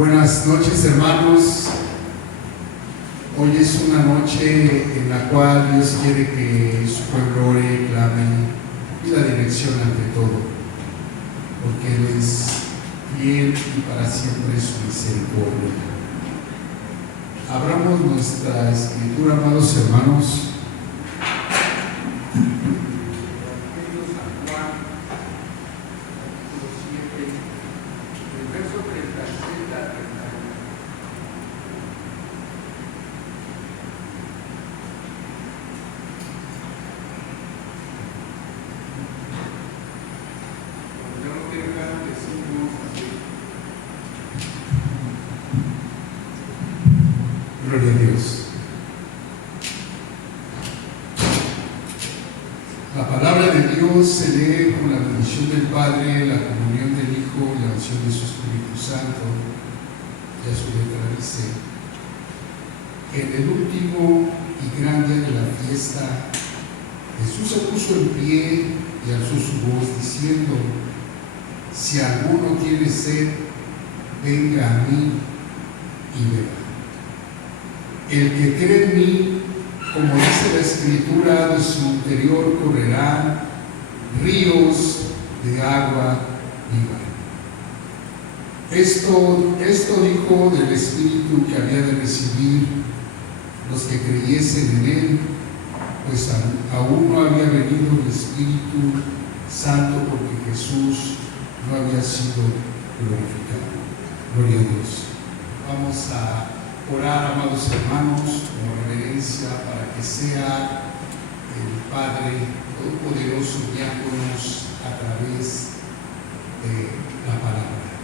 Buenas noches, hermanos. Hoy es una noche en la cual Dios quiere que su pueblo ore, clame y la dirección ante todo, porque Él es fiel y para siempre su misericordia. Abramos nuestra escritura, amados hermanos. Gloria a Dios. La palabra de Dios se lee con la bendición del Padre, la comunión del Hijo y la unción de su Espíritu Santo. Ya su letra dice: en el último y gran día de la fiesta, Jesús se puso en pie y alzó su voz diciendo: si alguno tiene sed, venga a mí y beba. El que cree en mí, como dice la Escritura, de su interior correrán ríos de agua viva. Esto dijo del Espíritu que había de recibir los que creyesen en Él, pues aún no había venido el Espíritu Santo porque Jesús no había sido glorificado. Gloria a Dios. Vamos a orar, amados hermanos, como reverencia para que sea el Padre Todopoderoso guiándonos a través de la palabra.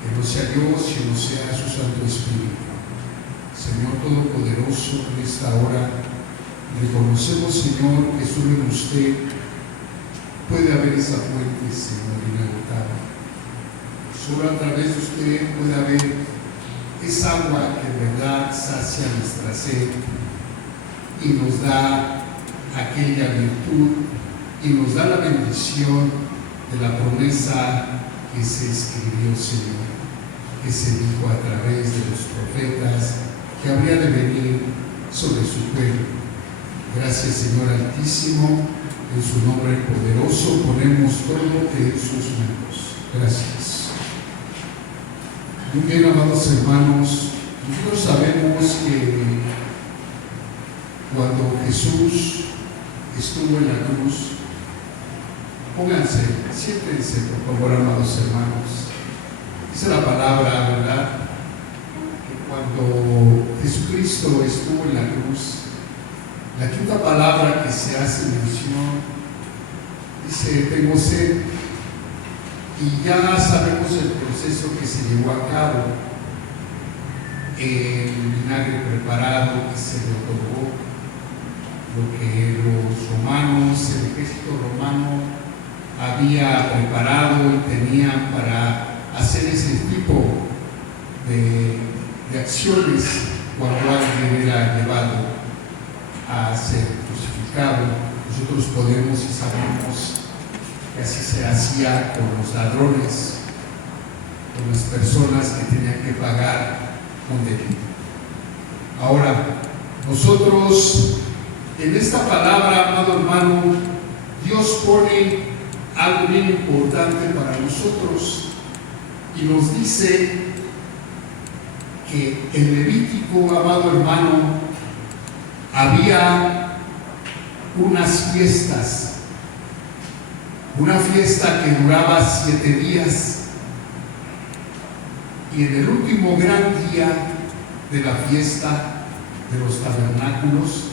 Que no sea Dios, sino sea su Santo Espíritu. Señor Todopoderoso, en esta hora reconocemos, Señor, que solo en usted puede haber esa fuente, Señor, inagotable. Solo a través de usted puede haber es agua que en verdad sacia nuestra sed y nos da aquella virtud y nos da la bendición de la promesa que se escribió, Señor, que se dijo a través de los profetas que habría de venir sobre su pueblo. Gracias, Señor Altísimo, en su nombre poderoso ponemos todo en sus manos. Gracias. Muy bien, amados hermanos, nosotros sabemos que cuando Jesús estuvo en la cruz, pónganse, siéntense por favor, amados hermanos. Dice la palabra, ¿verdad?, que cuando Jesucristo estuvo en la cruz, la quinta palabra que se hace mención dice: tengo sed. Y ya sabemos el proceso que se llevó a cabo, el vinagre preparado que se le otorgó, lo que los romanos, el ejército romano había preparado y tenían para hacer ese tipo de acciones cuando alguien era llevado a ser crucificado. Nosotros podemos y sabemos que así se hacía con los ladrones, con las personas que tenían que pagar un delito. Ahora, nosotros en esta palabra, amado hermano, Dios pone algo bien importante para nosotros y nos dice que en Levítico, amado hermano, había unas fiestas. Una fiesta que duraba 7 días, y en el último gran día de la fiesta de los tabernáculos,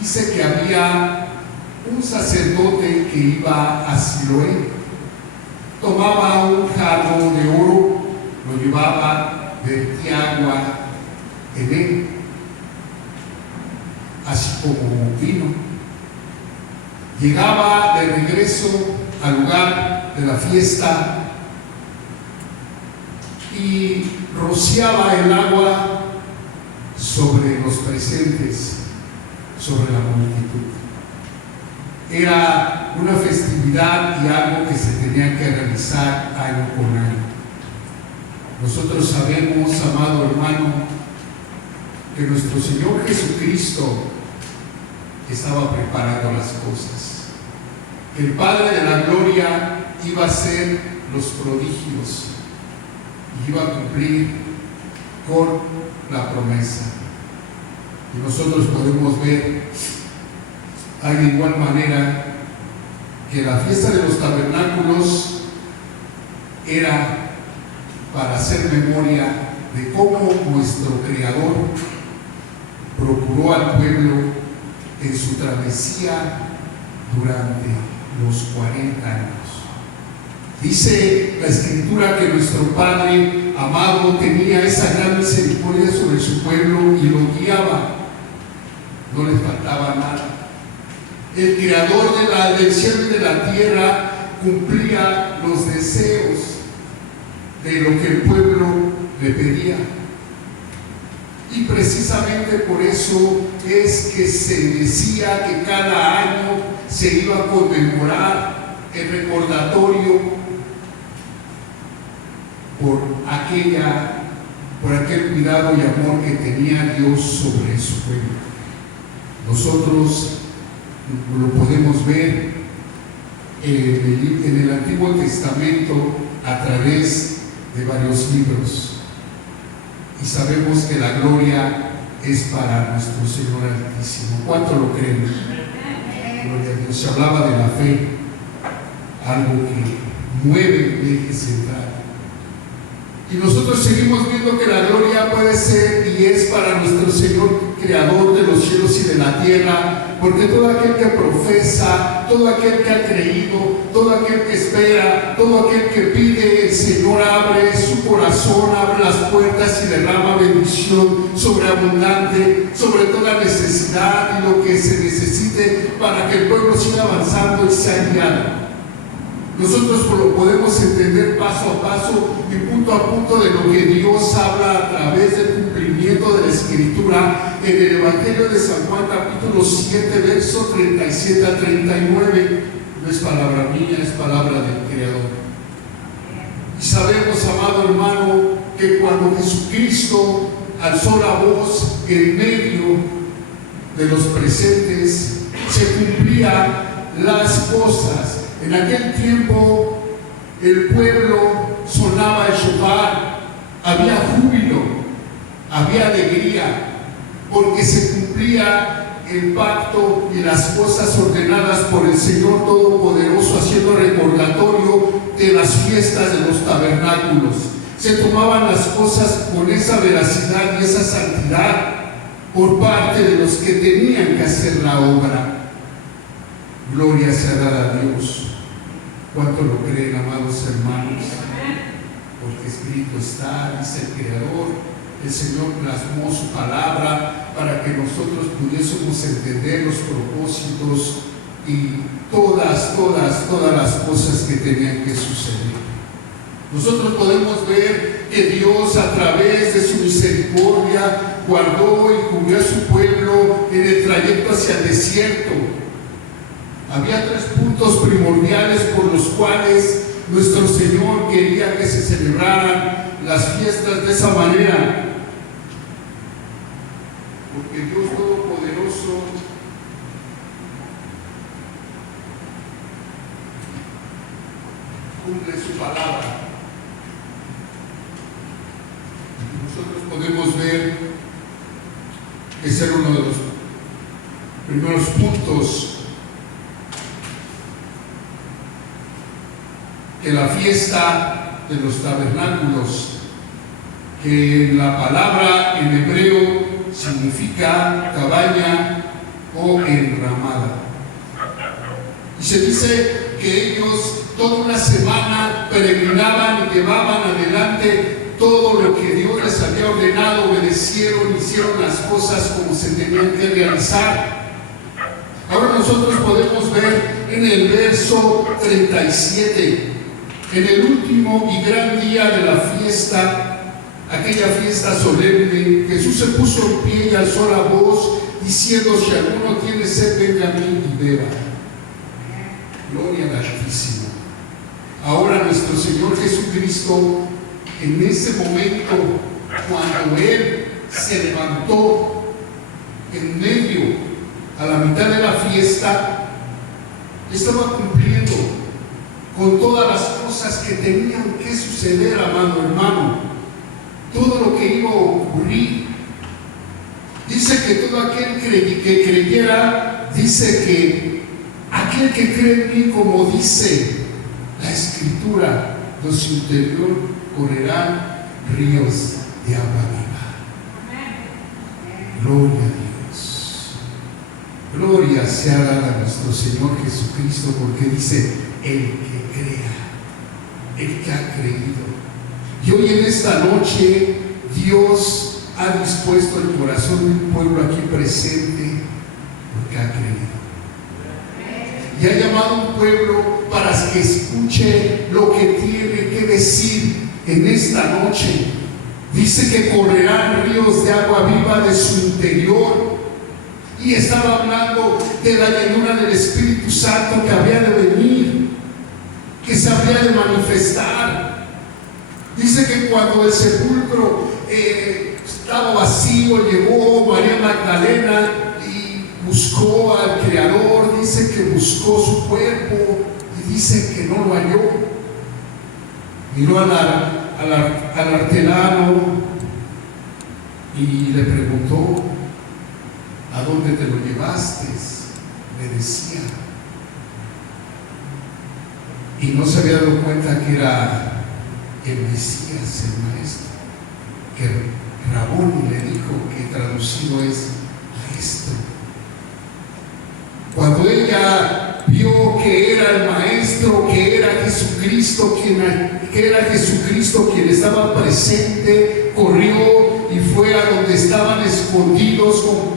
dice que había un sacerdote que iba a Siloé, tomaba un jarro de oro, lo llevaba, vertía agua en él, así como vino. Llegaba de regreso al lugar de la fiesta y rociaba el agua sobre los presentes, sobre la multitud. Era una festividad y algo que se tenía que realizar año con año. Nosotros sabemos, amado hermano, que nuestro Señor Jesucristo estaba preparando las cosas. El Padre de la Gloria iba a hacer los prodigios y iba a cumplir con la promesa. Y nosotros podemos ver de igual manera que la fiesta de los tabernáculos era para hacer memoria de cómo nuestro Creador procuró al pueblo en su travesía durante los 40 años. Dice la Escritura que nuestro Padre amado tenía esa gran misericordia sobre su pueblo y lo guiaba, no le faltaba nada. El Creador del cielo y de la tierra cumplía los deseos de lo que el pueblo le pedía. Y precisamente por eso es que se decía que cada año se iba a conmemorar el recordatorio por aquel cuidado y amor que tenía Dios sobre su pueblo. Nosotros lo podemos ver en el Antiguo Testamento a través de varios libros. Y sabemos que la gloria es para nuestro Señor Altísimo. ¿Cuánto lo creen? Gloria a Dios. Se hablaba de la fe, algo que mueve el eje central. Y nosotros seguimos viendo que la gloria puede ser y es para nuestro Señor Creador de los cielos y de la tierra, porque todo aquel que profesa, todo aquel que ha creído, todo aquel que espera, todo aquel que pide, el Señor abre su corazón, abre las puertas y derrama bendición sobreabundante sobre toda necesidad y lo que se necesite para que el pueblo siga avanzando y sea guiado. Nosotros lo podemos entender paso a paso y punto a punto de lo que Dios habla a través del cumplimiento de la Escritura en el Evangelio de San Juan capítulo 7 verso 37 a 39. No es palabra mía, es palabra del Creador. Y sabemos, amado hermano, que cuando Jesucristo alzó la voz en medio de los presentes, se cumplían las cosas. En aquel tiempo el pueblo sonaba el shofar, había júbilo, había alegría, porque se cumplía el pacto y las cosas ordenadas por el Señor Todopoderoso, haciendo recordatorio de las fiestas de los tabernáculos. Se tomaban las cosas con esa veracidad y esa santidad por parte de los que tenían que hacer la obra. Gloria sea dada a Dios. ¿Cuánto lo creen, amados hermanos? Porque escrito está, dice el Creador, el Señor plasmó su palabra para que nosotros pudiésemos entender los propósitos y todas las cosas que tenían que suceder. Nosotros podemos ver que Dios, a través de su misericordia, guardó y cubrió a su pueblo en el trayecto hacia el desierto. Había 3 puntos primordiales por los cuales nuestro Señor quería que se celebraran las fiestas de esa manera. Porque Dios Todopoderoso cumple su palabra. Nosotros podemos ver que ese era uno de los primeros puntos, que la fiesta de los tabernáculos, que la palabra en hebreo significa cabaña o enramada. Y se dice que ellos toda una semana peregrinaban y llevaban adelante todo lo que Dios les había ordenado, obedecieron, hicieron las cosas como se tenían que realizar. Ahora nosotros podemos ver en el verso 37, en el último y gran día de la fiesta, aquella fiesta solemne, Jesús se puso en pie y alzó la voz, diciendo: si alguno tiene sed, venga a mí y beba. Gloria al Altísimo. Ahora nuestro Señor Jesucristo En ese momento, cuando él se levantó en medio, a la mitad de la fiesta, estaba cumpliendo con todas las cosas que tenían que suceder, amado hermano, todo lo que iba a ocurrir. Dice que todo aquel que creyera, dice que aquel que cree en mí, como dice la Escritura, de su interior correrán ríos de agua viva. Gloria a Dios. Gloria sea dada a nuestro Señor Jesucristo, porque dice: el que crea, el que ha creído. Y hoy en esta noche Dios ha dispuesto el corazón de un pueblo aquí presente porque ha creído. Y ha llamado a un pueblo para que escuche lo que tiene que decir en esta noche. Dice que correrán ríos de agua viva de su interior. Y estaba hablando de la llenura del Espíritu Santo que había de venir, que se habría de manifestar. Dice que cuando el sepulcro estaba vacío, llegó María Magdalena y buscó al Creador. Dice que buscó su cuerpo y dice que no lo halló. Miró al artelano y le preguntó: ¿a dónde te lo llevaste? Le decía. Y no se había dado cuenta que era el Mesías, el Maestro, que Rabón le dijo, que traducido es Maestro. Cuando ella vio que era el Maestro, que era Jesucristo, quien estaba presente, corrió y fue a donde estaban escondidos con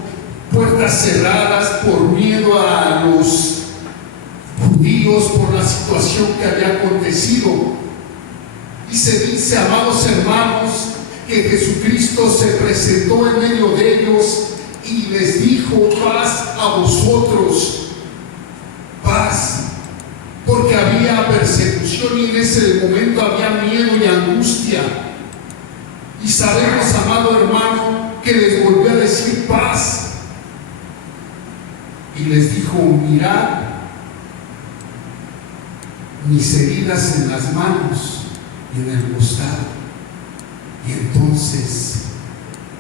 puertas cerradas por miedo a los judíos, por la situación que había acontecido. Y se dice, amados hermanos, que Jesucristo se presentó en medio de ellos y les dijo: paz a vosotros, paz. Porque había persecución y en ese momento había miedo y angustia. Y sabemos, amado hermano, que les volvió a decir paz. Y les dijo: mirad mis heridas en las manos y en el costado. Y entonces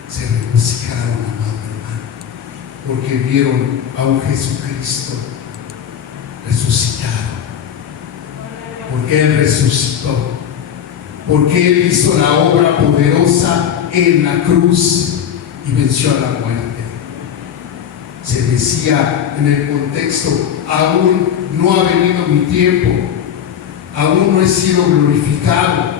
se regocijaron, amado hermano, porque vieron a un Jesucristo resucitado. Porque Él resucitó, porque Él hizo la obra poderosa en la cruz y venció a la muerte. Se decía en el contexto: aún no ha venido mi tiempo, aún no he sido glorificado.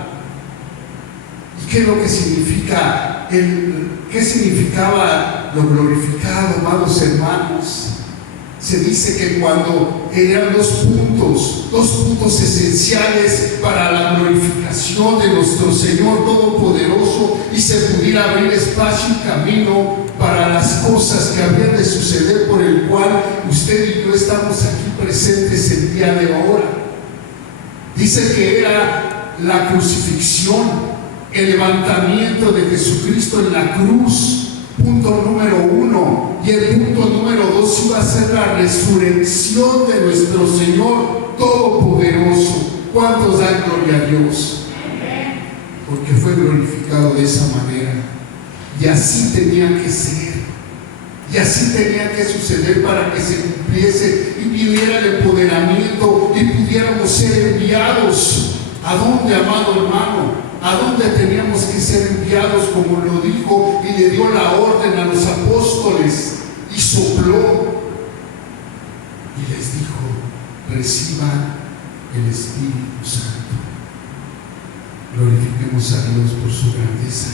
¿Y qué es lo que significa? ¿Qué significaba lo glorificado, amados hermanos? Se dice que cuando eran dos puntos esenciales para la glorificación de nuestro Señor Todopoderoso, y se pudiera abrir espacio y camino para las cosas que habían de suceder, por el cual usted y yo estamos aquí presentes el día de ahora. Dice que era la crucifixión, el levantamiento de Jesucristo en la cruz, punto número 1, y el punto número 2 iba a ser la resurrección de nuestro Señor Todopoderoso. ¿Cuántos dan gloria a Dios? Porque fue glorificado de esa manera, y así tenía que ser, y así tenía que suceder para que se cumpliese y viviera el empoderamiento y pudiéramos ser enviados. ¿A dónde, amado hermano? ¿A dónde teníamos que ser enviados? Como lo dijo y le dio la orden a los apóstoles, y sopló y les dijo: reciban el Espíritu Santo. Glorifiquemos a Dios por su grandeza.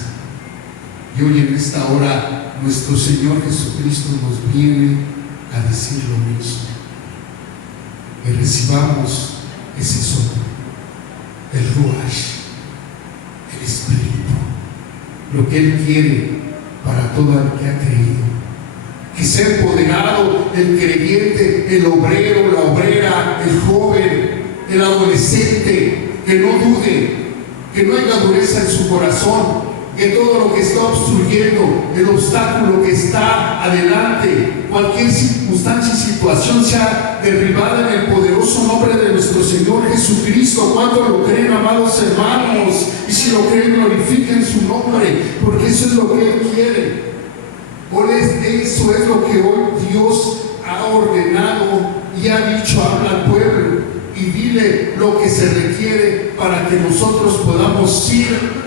Y hoy en esta hora nuestro Señor Jesucristo nos viene a decir lo mismo: que recibamos ese soplo, el Ruach, el Espíritu, lo que Él quiere para todo el que ha creído. Que sea empoderado el creyente, el obrero, la obrera, el joven, el adolescente, que no dude, que no haya dureza en su corazón, que todo lo que está obstruyendo, el obstáculo que está adelante, cualquier circunstancia y situación sea derribada en el poderoso nombre de nuestro Señor Jesucristo. ¿Cuánto lo creen, amados hermanos? Y si lo creen, glorifiquen su nombre, porque eso es lo que Él quiere. Eso es lo que hoy Dios ha ordenado y ha dicho: habla al pueblo y dile lo que se requiere para que nosotros podamos ir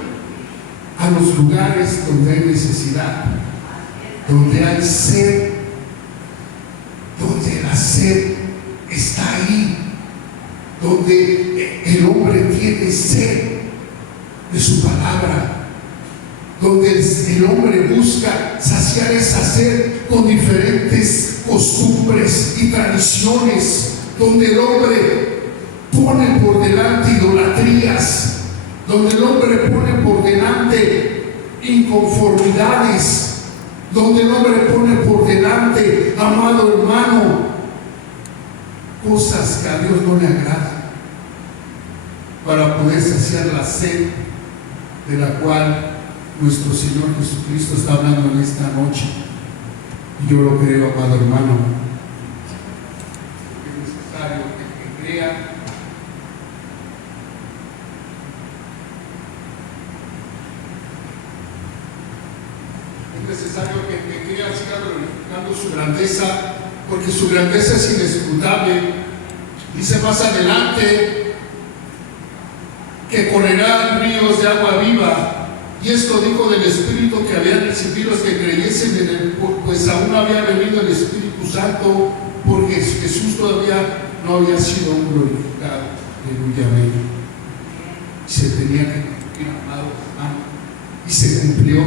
a los lugares donde hay necesidad, donde hay sed, donde la sed está ahí, donde el hombre tiene sed de su palabra, donde el hombre busca saciar esa sed con diferentes costumbres y tradiciones, donde el hombre pone por delante idolatrías, donde el hombre pone por delante inconformidades, donde el hombre pone por delante, amado hermano, cosas que a Dios no le agradan, para poder saciar la sed de la cual nuestro Señor Jesucristo está hablando en esta noche. Y yo lo creo, amado hermano. Es necesario que crea. Es necesario que crea, siga glorificando su grandeza, porque su grandeza es inescrutable. Dice más adelante que correrán ríos de agua viva. Y esto dijo del Espíritu que habían recibido los que creyesen en él, pues aún no había venido el Espíritu Santo, porque Jesús todavía no había sido aún glorificado. Aleluya, amén. Se tenía que cumplir, amado hermano, y se cumplió.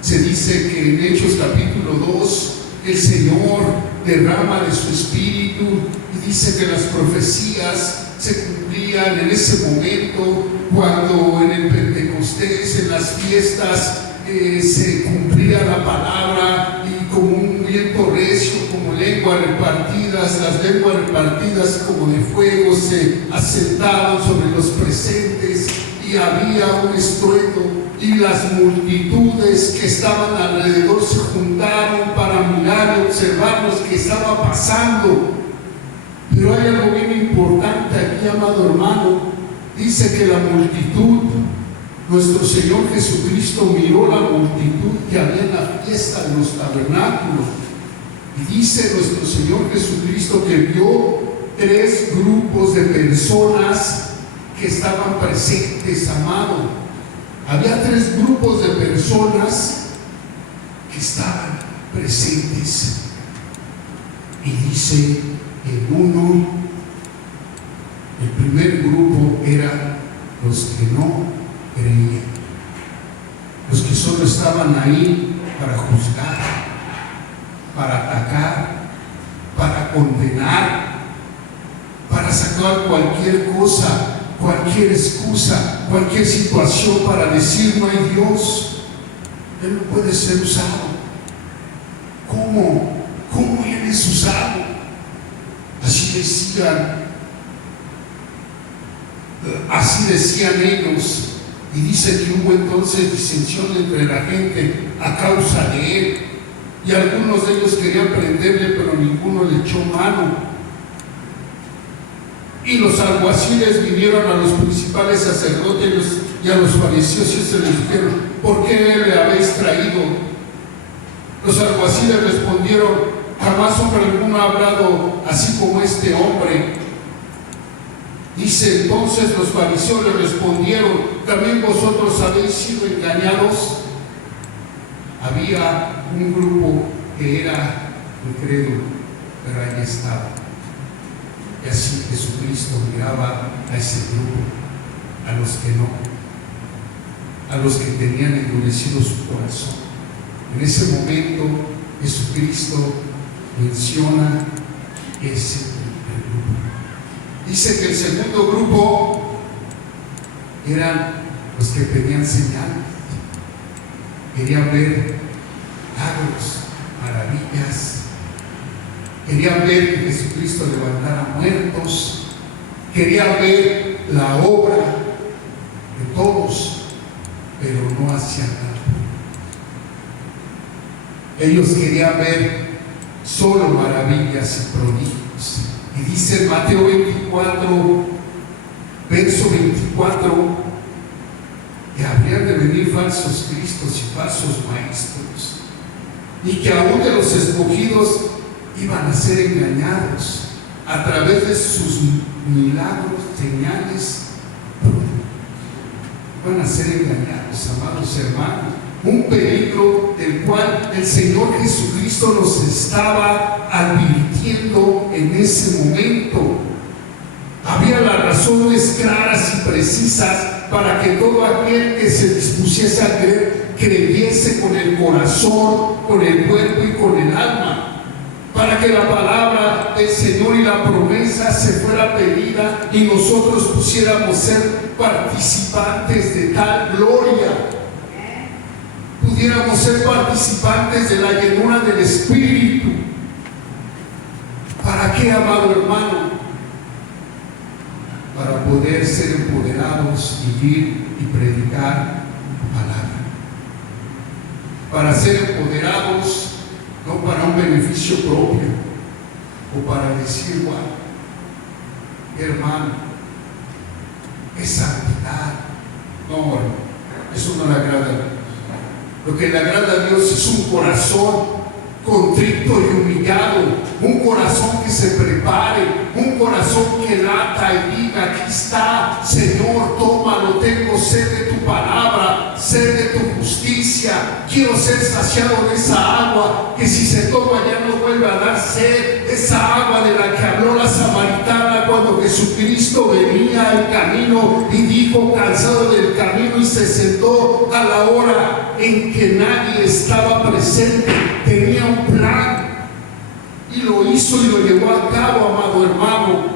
Se dice que en Hechos capítulo 2 el Señor derrama de su Espíritu, y dice que las profecías se cumplían en ese momento, cuando en el Pentecostés, en las fiestas, se cumplía la palabra, y como un viento recio, como lenguas repartidas, las lenguas repartidas como de fuego se asentaban sobre los presentes, y había un estruendo, y las multitudes que estaban alrededor se juntaron para mirar y observar lo que estaba pasando. Pero hay algo bien importante aquí, amado hermano. Dice que la multitud, nuestro Señor Jesucristo miró la multitud que había en la fiesta de los tabernáculos, y dice nuestro Señor Jesucristo que vio 3 grupos de personas que estaban presentes, amado. Había 3 grupos de personas que estaban presentes, y dice en uno, el primer grupo eran los que no creían, los que solo estaban ahí para juzgar, para atacar, para condenar, para sacar cualquier cosa, cualquier excusa, cualquier situación para decir no hay Dios. Él no puede ser usado. ¿Cómo Él es usado? Así decían ellos, y dice que hubo entonces disensión entre la gente a causa de él, y algunos de ellos querían prenderle, pero ninguno le echó mano. Y los alguaciles vinieron a los principales sacerdotes y a los fariseos y se les dijeron: ¿por qué le habéis traído? Los alguaciles respondieron: jamás hombre alguno ha hablado así como este hombre. Dice entonces los fariseos le respondieron: ¿también vosotros habéis sido engañados? Había un grupo que era incrédulo, pero ahí estaba. Y así Jesucristo miraba a ese grupo, a los que no, a los que tenían endurecido su corazón. En ese momento Jesucristo menciona ese grupo. Dice que el segundo grupo eran los que pedían señales, querían ver milagros, maravillas, querían ver que Jesucristo levantara muertos, querían ver la obra de todo pero no hacían nada. Ellos querían ver solo maravillas y prodigios. Y dice en Mateo 24, verso 24, que habrían de venir falsos cristos y falsos maestros, y que aún de los escogidos iban a ser engañados a través de sus milagros, señales, van a ser engañados, amados hermanos. Un peligro del cual el Señor Jesucristo nos estaba advirtiendo en ese momento. Había las razones claras y precisas para que todo aquel que se dispusiese a creer, creyese con el corazón, con el cuerpo y con el alma, para que la palabra del Señor y la promesa se fuera pedida y nosotros pusiéramos ser participantes de tal gloria, pudiéramos ser participantes de la llenura del Espíritu. ¿Para qué, amado hermano? Para poder ser empoderados y ir y predicar palabra, para ser empoderados no para un beneficio propio o para decir, bueno, hermano, es santidad. No, eso no le agrada a Dios. Lo que le agrada a Dios es un corazón contrito y humillado, un corazón que se prepare, un corazón que lata y diga: aquí está, Señor, tómalo, tengo sed de tu palabra, sed de tu justicia, quiero ser saciado de esa agua, que si se toma ya no vuelve a dar sed, esa agua de la que habló la samaritana cuando Jesucristo venía en camino y dijo, cansado del camino, y se sentó a la hora en que nadie estaba presente. Tenía un plan y lo hizo y lo llevó a cabo, amado hermano.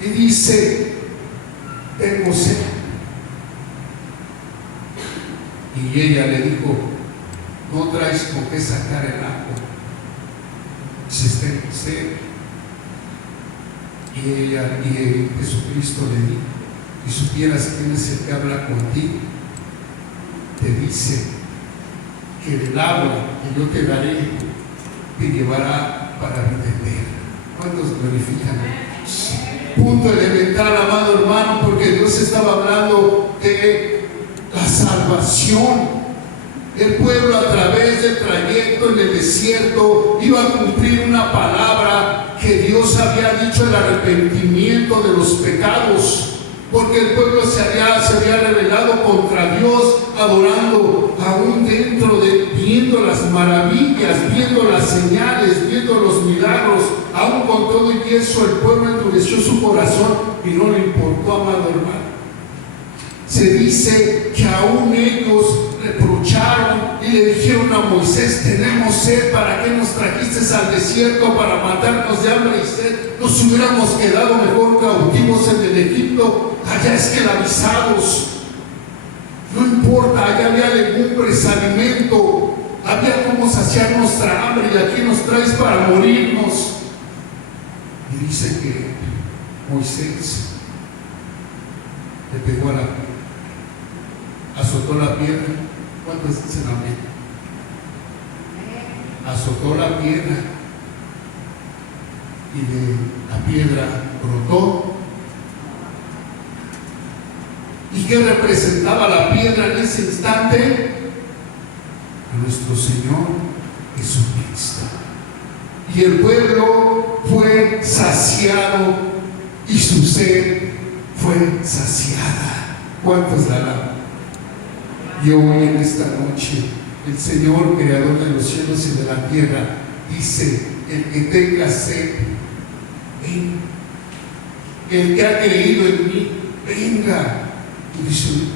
Y dice: tengo sed. Y ella le dijo: no traes con qué sacar el agua. Dice: tengo sed. Y Jesucristo le dijo: si supieras quién es el que habla contigo, te dice que el agua que yo te daré te llevará para vida eterna. ¿Cuántos glorifican a Dios? Punto elemental, amado hermano, porque Dios estaba hablando de la salvación. El pueblo, a través del trayecto en el desierto, iba a cumplir una palabra que Dios había dicho: el arrepentimiento de los pecados. Porque el pueblo se había rebelado contra Dios, adorando aún dentro de, viendo las maravillas, viendo las señales, viendo los milagros. Aún con todo y eso, el pueblo endureció su corazón y no le importó, amado hermano. Se dice que aún ellos reprocharon y le dijeron a Moisés: tenemos sed, ¿para qué nos trajiste al desierto? Para matarnos de hambre y sed. Nos hubiéramos quedado mejor cautivos en el Egipto, allá esclavizados. No importa, allá había legumbres, alimento, había cómo saciar nuestra hambre, y aquí nos traes para morirnos. Y dice que Moisés le pegó a la piedra, azotó la piedra. ¿Cuántos dicen amén? Azotó la piedra y de la piedra brotó. ¿Y qué representaba la piedra en ese instante? A nuestro Señor Jesucristo. Y el pueblo fue saciado y su sed fue saciada. ¿Cuántos la alaban? Y hoy, en esta noche, el Señor, creador de los cielos y de la tierra, dice: el que tenga sed, venga. El que ha creído en mí, venga. Y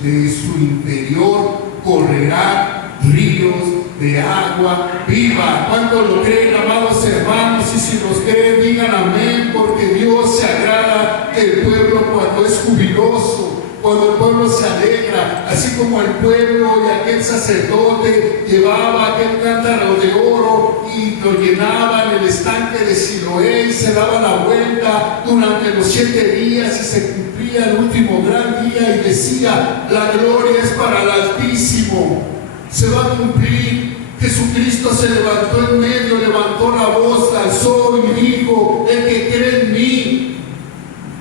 de su interior correrá ríos de agua viva. ¿Cuántos lo creen, amados hermanos? Y si los creen, digan amén, porque Dios se agrada del pueblo cuando es jubiloso, cuando el pueblo se alegra, así como el pueblo y aquel sacerdote llevaba aquel cántaro de oro y lo llenaba en el estanque de Siloé y se daba la vuelta durante los 7 días y se cumplía día, el último gran día, y decía: la gloria es para el Altísimo. Se va a cumplir. Jesucristo se levantó en medio, levantó la voz, la alzó y dijo: el que cree en mí,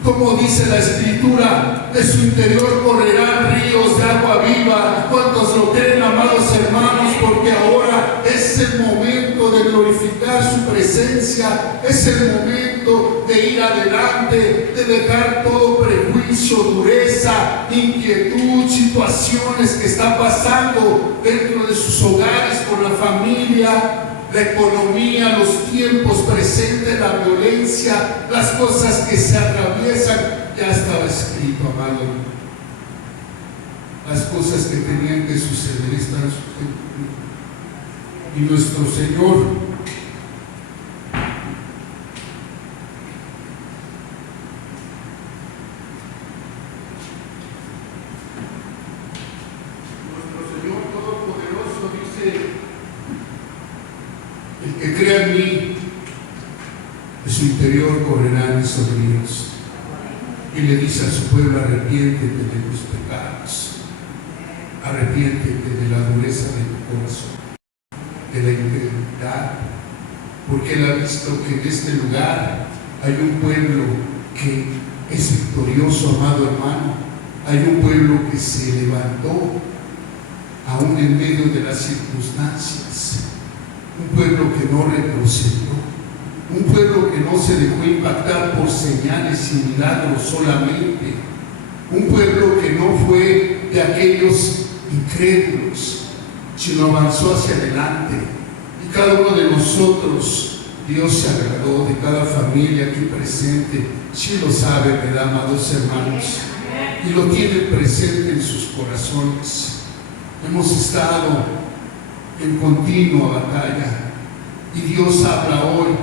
como dice la Escritura, de su interior correrán ríos de agua viva. ¿Cuántos lo creen, amados hermanos? Porque ahora es el momento de glorificar su presencia, es el momento de ir adelante, de dejar todo prejuicio, dureza, inquietud, situaciones que están pasando dentro de sus hogares, con la familia, la economía, los tiempos presentes, la violencia, las cosas que se atraviesan. Ya estaba escrito, amado. Las cosas que tenían que suceder están sucediendo. Y nuestro Señor Todopoderoso dice: el que crea en mí, de su interior correrán esos ríos. Y le dice a su pueblo: arrepiéntete de tus pecados, arrepiéntete de la dureza de tu corazón, de la integridad, porque Él ha visto que en este lugar hay un pueblo que es victorioso, amado hermano. Hay un pueblo que se levantó aún en medio de las circunstancias, un pueblo que no retrocedió, un pueblo que no se dejó impactar por señales y milagros solamente, un pueblo que no fue de aquellos incrédulos, sino avanzó hacia adelante. Y cada uno de nosotros, Dios se agradó de cada familia aquí presente. Sí lo sabe, ¿verdad, amados hermanos? Y lo tienen presente en sus corazones. Hemos estado en continua batalla y Dios habla hoy.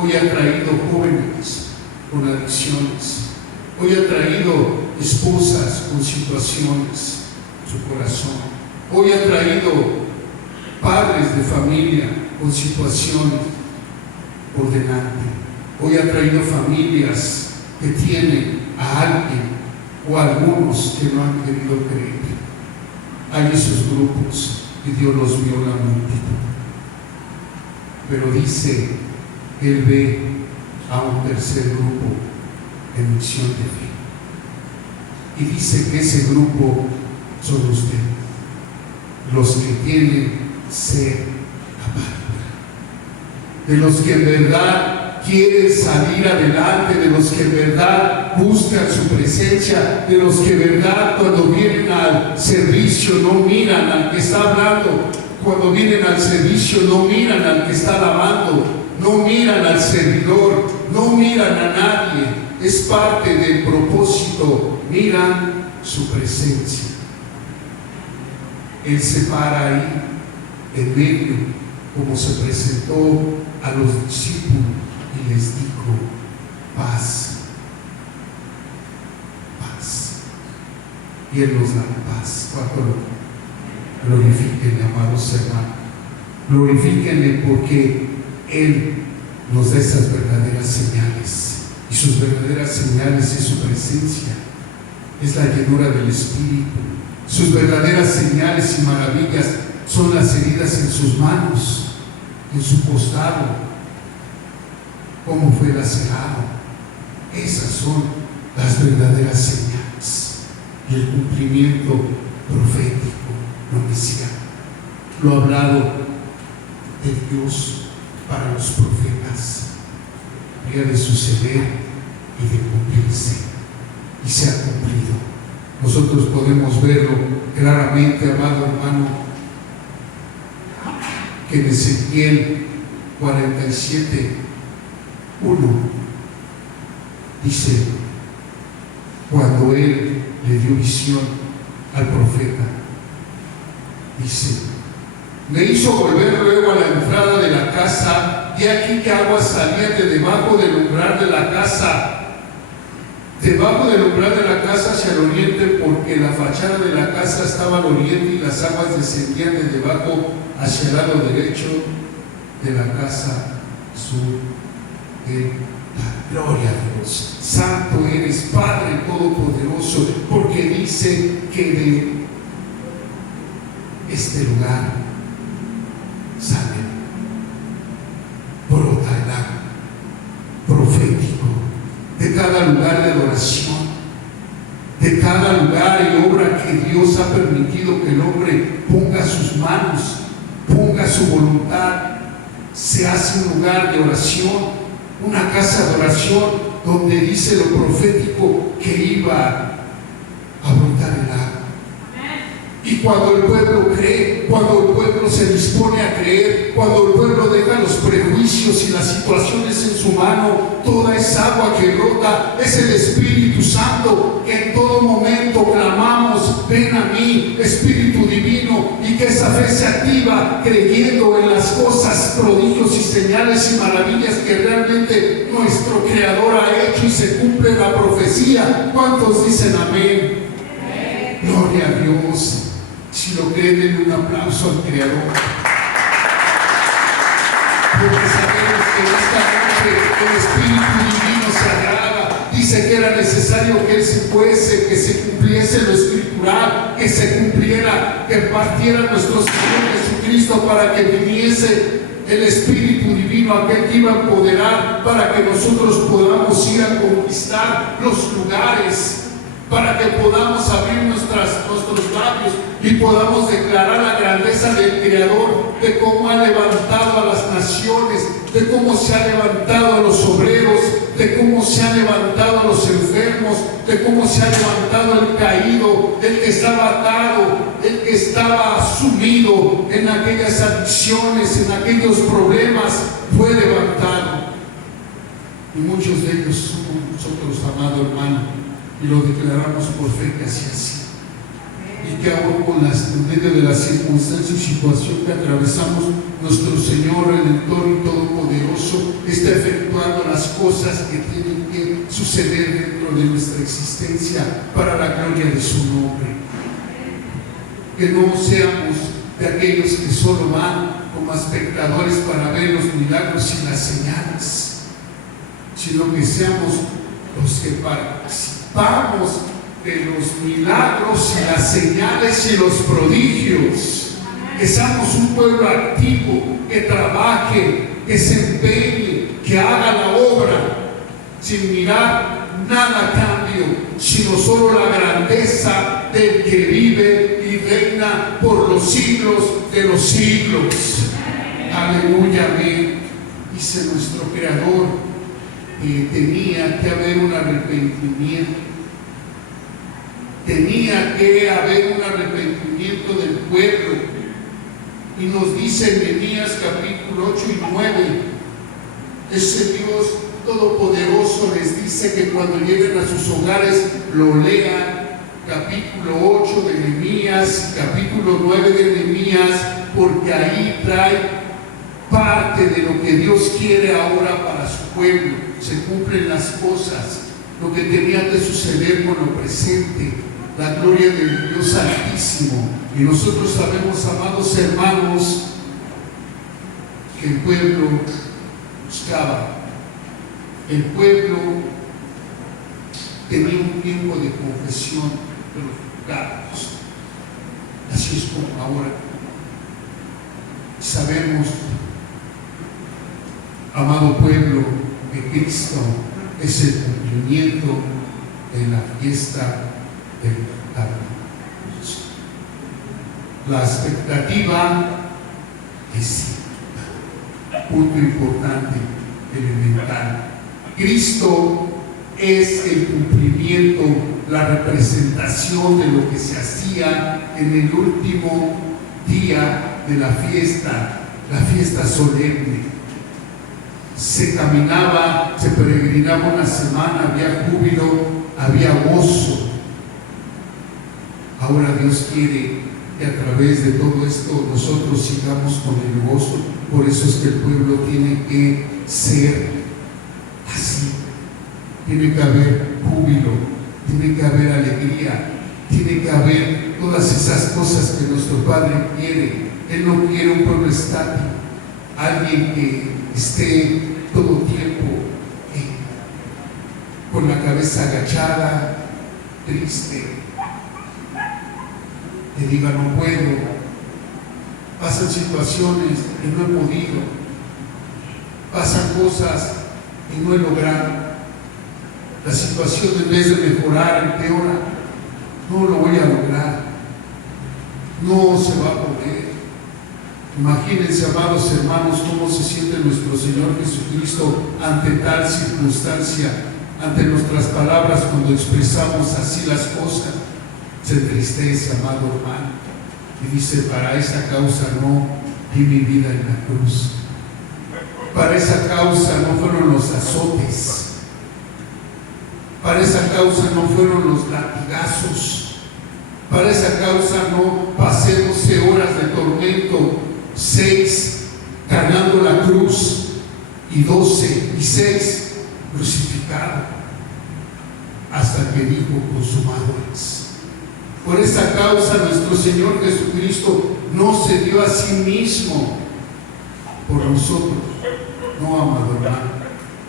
Hoy ha traído jóvenes con adicciones. Hoy ha traído esposas con situaciones en su corazón. Hoy ha traído padres de familia con situaciones por delante. Hoy ha traído familias que tienen a alguien o a algunos que no han querido creer. Hay esos grupos y Dios los vio la multitud. Pero dice: Él ve a un tercer grupo en misión de fe. Y dice que ese grupo son ustedes, los que tienen sed amarga, de los que en verdad quieren salir adelante, de los que en verdad buscan su presencia, de los que en verdad cuando vienen al servicio no miran al que está hablando, cuando vienen al servicio no miran al que está alabando, no miran al servidor, no miran a nadie. Es parte del propósito, miran su presencia. Él se para ahí en medio, como se presentó a los discípulos y les dijo: paz, paz. Y Él nos da paz. ¿Cuánto lo glorifiquen, amados hermanos? Glorifíquenle, porque Él nos da esas verdaderas señales, y sus verdaderas señales es su presencia, es la llenura del Espíritu. Sus verdaderas señales y maravillas son las heridas en sus manos, en su costado, cómo fue lacerado. Esas son las verdaderas señales y el cumplimiento profético, lo mesiánico, lo hablado de Dios para los profetas, había de suceder y de cumplirse, y se ha cumplido. Nosotros podemos verlo claramente, amado hermano, que en Ezequiel 47:1 dice: cuando Él le dio visión al profeta, dice: me hizo volver luego a la entrada de la casa, y aquí que aguas salían de debajo del umbral de la casa, debajo del umbral de la casa hacia el oriente, porque la fachada de la casa estaba al oriente y las aguas descendían de debajo hacia el lado derecho de la casa sur del Tarde. Gloria a Dios. Santo eres, Padre Todopoderoso, porque dice que de este lugar sale, brota el agua profético de cada lugar de adoración, de cada lugar y obra que Dios ha permitido que el hombre ponga sus manos, ponga su voluntad. Se hace un lugar de oración, una casa de oración, donde dice lo profético que iba a brotar el agua. Y cuando el pueblo cree, cuando el pueblo se dispone a creer, cuando el pueblo deja los prejuicios y las situaciones en su mano, toda esa agua que brota es el Espíritu Santo, que en todo momento clamamos: ven a mí, Espíritu Divino, y que esa fe se activa creyendo en las cosas, prodigios y señales y maravillas que realmente nuestro Creador ha hecho, y se cumple la profecía. ¿Cuántos dicen amén? Gloria a Dios. Si lo creen, denle un aplauso al Creador. Porque sabemos que en esta noche el Espíritu Divino se agrava. Dice que era necesario que Él se fuese, que se cumpliese lo escritural, que se cumpliera, que partiera nuestro Señor Jesucristo para que viniese el Espíritu Divino, aquel que iba a empoderar para que nosotros podamos ir a conquistar los lugares, para que podamos abrir nuestros labios y podamos declarar la grandeza del Creador, de cómo ha levantado a las naciones, de cómo se ha levantado a los obreros, de cómo se ha levantado a los enfermos, de cómo se ha levantado el caído, el que estaba atado, el que estaba sumido en aquellas adicciones, en aquellos problemas, fue levantado. Y muchos de ellos somos nosotros, amado hermano, y lo declaramos por fe que así. Y que aún en medio de las circunstancias y situación que atravesamos, nuestro Señor, Redentor y Todopoderoso, está efectuando las cosas que tienen que suceder dentro de nuestra existencia para la gloria de su nombre. Que no seamos de aquellos que solo van como espectadores para ver los milagros y las señales, sino que seamos los que participamos de los milagros y las señales y los prodigios. Que seamos un pueblo activo, que trabaje, que se empeñe, que haga la obra sin mirar nada a cambio, sino solo la grandeza del que vive y reina por los siglos de los siglos. Aleluya, amén. Dice nuestro Creador que tenía que haber un arrepentimiento. Tenía que haber un arrepentimiento del pueblo. Y nos dice en Nehemías capítulo 8 y 9, ese Dios Todopoderoso les dice que cuando lleguen a sus hogares lo lean, capítulo 8 de Nehemías, capítulo 9 de Nehemías, porque ahí trae parte de lo que Dios quiere ahora para su pueblo. Se cumplen las cosas, lo que tenía que suceder con lo presente, la gloria del Dios Altísimo. Y nosotros sabemos, amados hermanos, que el pueblo buscaba, el pueblo tenía un tiempo de confesión de los pecados. Así es como ahora sabemos, amado pueblo, que Cristo es el cumplimiento de la fiesta del tabernáculo. La expectativa es sí. Punto importante, elemental. Cristo es el cumplimiento, la representación de lo que se hacía en el último día de la fiesta solemne. Se caminaba, se peregrinaba una semana, había júbilo, había gozo. Ahora Dios quiere que a través de todo esto nosotros sigamos con el gozo. Por eso es que el pueblo tiene que ser así. Tiene que haber júbilo, tiene que haber alegría, tiene que haber todas esas cosas que nuestro Padre quiere. Él no quiere un pueblo estático, alguien que esté todo tiempo con la cabeza agachada, triste, que diga no puedo. Pasan situaciones que no he podido, pasan cosas y no he logrado. La situación, en vez de mejorar, empeora. No lo voy a lograr, no se va a poder. Imagínense, amados hermanos, cómo se siente nuestro Señor Jesucristo ante tal circunstancia, ante nuestras palabras, cuando expresamos así las cosas. Se entristece, amado hermano, y dice: para esa causa no di mi vida en la cruz. Para esa causa no fueron los azotes. Para esa causa no fueron los latigazos. Para esa causa no pasé 12 horas de tormento, 6 cargando la cruz y 12 y 6 crucificado, hasta que dijo: consumado es. Por esa causa nuestro Señor Jesucristo no se dio a sí mismo por nosotros, no, amado hermano,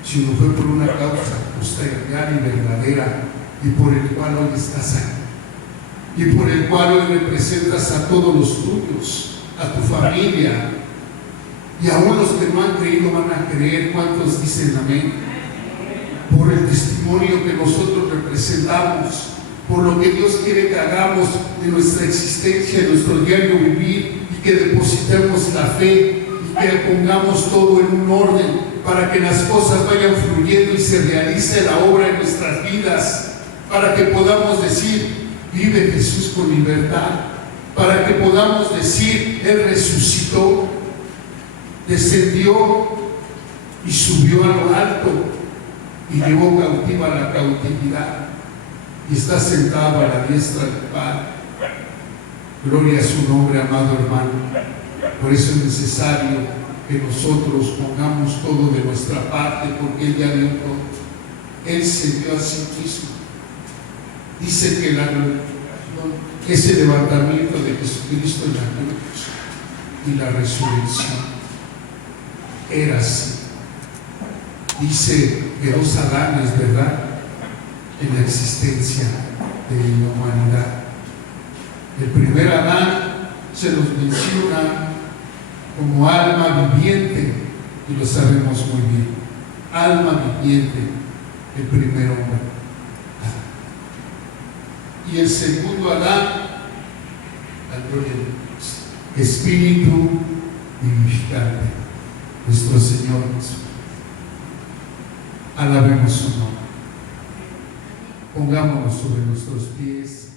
sino fue por una causa justa y real y verdadera, y por el cual hoy estás aquí, y por el cual hoy representas a todos los tuyos, a tu familia, y aún los que no han creído van a creer. ¿Cuántos dicen amén? Por el testimonio que nosotros representamos, por lo que Dios quiere que hagamos de nuestra existencia, de nuestro diario vivir, y que depositemos la fe y que pongamos todo en un orden para que las cosas vayan fluyendo y se realice la obra en nuestras vidas, para que podamos decir: vive Jesús con libertad, para que podamos decir: Él resucitó, descendió y subió a lo alto y llevó cautiva la cautividad y está sentado a la diestra del Padre. Gloria a su nombre, amado hermano. Por eso es necesario que nosotros pongamos todo de nuestra parte, porque Él ya dio todo. Él se dio a sí mismo. Dice que la ese levantamiento de Jesucristo en la cruz y la resurrección era así. Dice que 2 Adanes, ¿verdad?, en la existencia de la humanidad. El primer Adán se nos menciona como alma viviente, y lo sabemos muy bien. Alma viviente, el primer hombre, Adán. Y el segundo Adán, la gloria de Dios, espíritu vivificante, nuestro Señor Jesús. Alabemos su nombre. Pongámonos sobre nuestros pies.